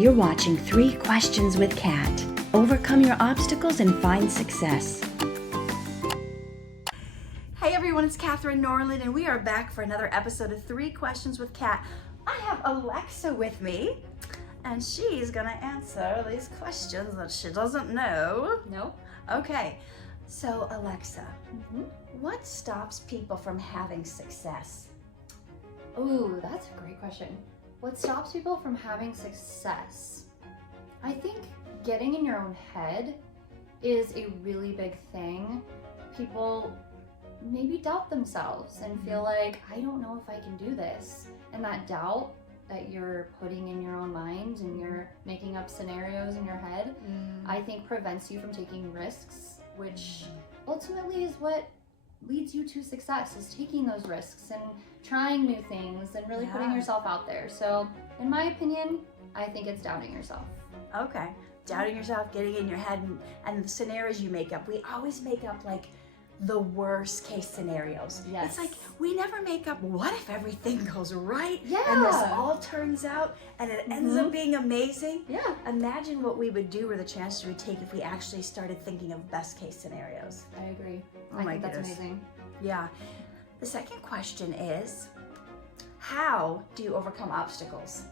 You're watching 3 Questions with Kat. Overcome your obstacles and find success. Hey everyone, it's Catherine Norland and we are back for another episode of 3 Questions with Kat. I have Alexa with me and she's gonna answer these questions that she doesn't know. Nope. Okay, so Alexa, what stops people from having success? Ooh, that's a great question. What stops people from having success? I think getting in your own head is a really big thing. People maybe doubt themselves and feel like, I don't know if I can do this. And that doubt that you're putting in your own mind and you're making up scenarios in your head, I think prevents you from taking risks, which ultimately is what leads you to success, is taking those risks and trying new things and really putting yourself out there. So in my opinion, I think it's doubting yourself. Okay, doubting yourself, getting in your head, and the scenarios you make up. We always make up like the worst case scenarios. Yes. It's like we never make up what if everything goes right Yeah. and this all turns out and it ends up being amazing. Yeah. Imagine what we would do or the chances we would take if we actually started thinking of best case scenarios. I agree. Oh I my think that's goodness. amazing. Yeah. The second question is, how do you overcome obstacles?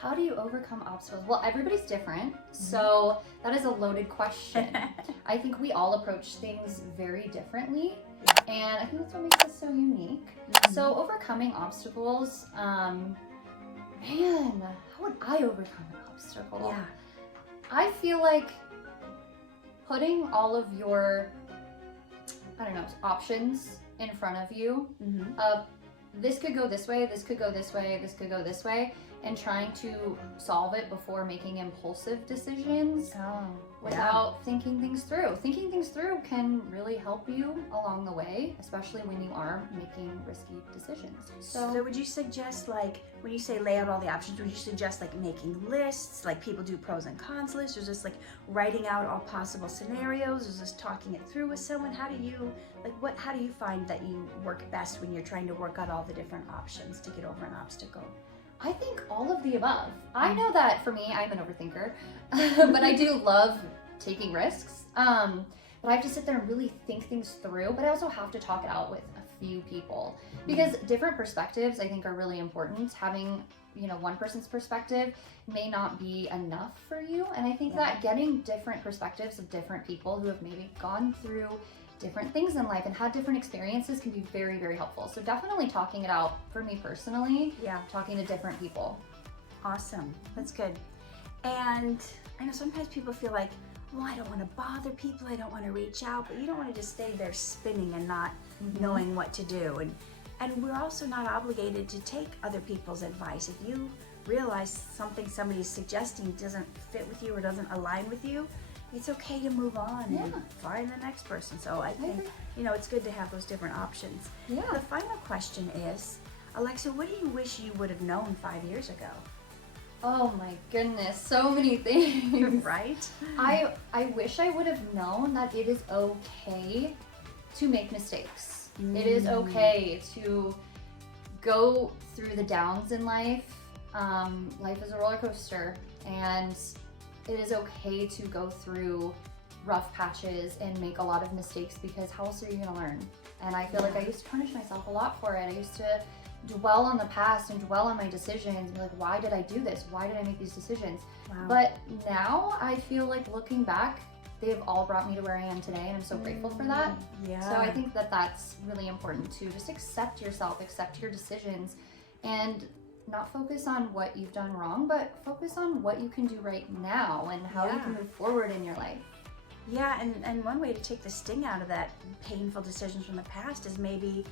How do you overcome obstacles? Well, everybody's different, so that is a loaded question. I think we all approach things very differently, and I think that's what makes us so unique. So overcoming obstacles, man, how would I overcome an obstacle? Yeah. I feel like putting all of your, options in front of you, this could go this way, this could go this way, this could go this way, and trying to solve it before making impulsive decisions without thinking things through. Thinking things through can really help you along the way, especially when you are making risky decisions. So would you suggest, like, when you say lay out all the options, would you suggest like making lists, like people do pros and cons lists, or just like writing out all possible scenarios, or just talking it through with someone? How do you find that you work best when you're trying to work out all the different options to get over an obstacle? I think all of the above. I know that for me, I'm an overthinker, but I do love taking risks. But I have to sit there and really think things through, but I also have to talk it out with a few people because different perspectives I think are really important. Having, one person's perspective may not be enough for you. And I think that getting different perspectives of different people who have maybe gone through different things in life and had different experiences can be very, very helpful. So definitely talking it out for me personally. Yeah. Talking to different people. Awesome. That's good. And I know sometimes people feel like, well, I don't want to bother people, I don't want to reach out, but you don't want to just stay there spinning and not knowing what to do. And we're also not obligated to take other people's advice. If you realize something somebody's suggesting doesn't fit with you or doesn't align with you, it's okay to move on and find the next person. So I think, it's good to have those different options. Yeah. The final question is, Alexa, what do you wish you would have known 5 years ago? Oh my goodness, so many things. Right? I wish I would have known that it is okay to make mistakes. It is okay to go through the downs in life. Life is a roller coaster, and it is okay to go through rough patches and make a lot of mistakes, because how else are you gonna learn? And I feel like I used to punish myself a lot for it. I used to dwell on the past and dwell on my decisions and be like, why did I do this? Why did I make these decisions? Wow. But now I feel like looking back, they've all brought me to where I am today, and I'm so grateful for that. Yeah. So I think that that's really important to just accept yourself, accept your decisions, and not focus on what you've done wrong, but focus on what you can do right now and how you can move forward in your life. Yeah, and one way to take the sting out of that painful decisions from the past is maybe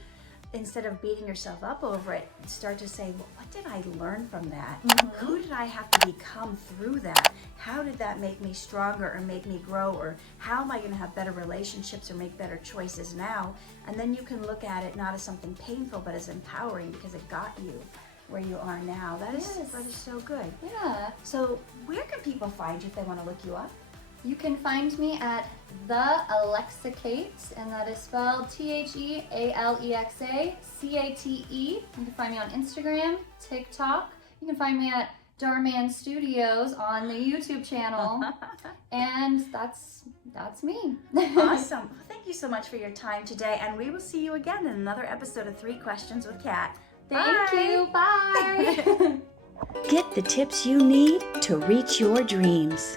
instead of beating yourself up over it, start to say, well, what did I learn from that? Who did I have to become through that? How did that make me stronger or make me grow? Or how am I going to have better relationships or make better choices now? And then you can look at it not as something painful, but as empowering, because it got you where you are now. That is so good. Yeah. So where can people find you if they want to look you up? You can find me at the Alexa Cate, and that is spelled TheAlexaCate. You can find me on Instagram, TikTok. You can find me at Dhar Mann Studios on the YouTube channel. And that's me. Awesome. Well, thank you so much for your time today, and we will see you again in another episode of 3 Questions with Kat. Thank you. Bye. Get the tips you need to reach your dreams.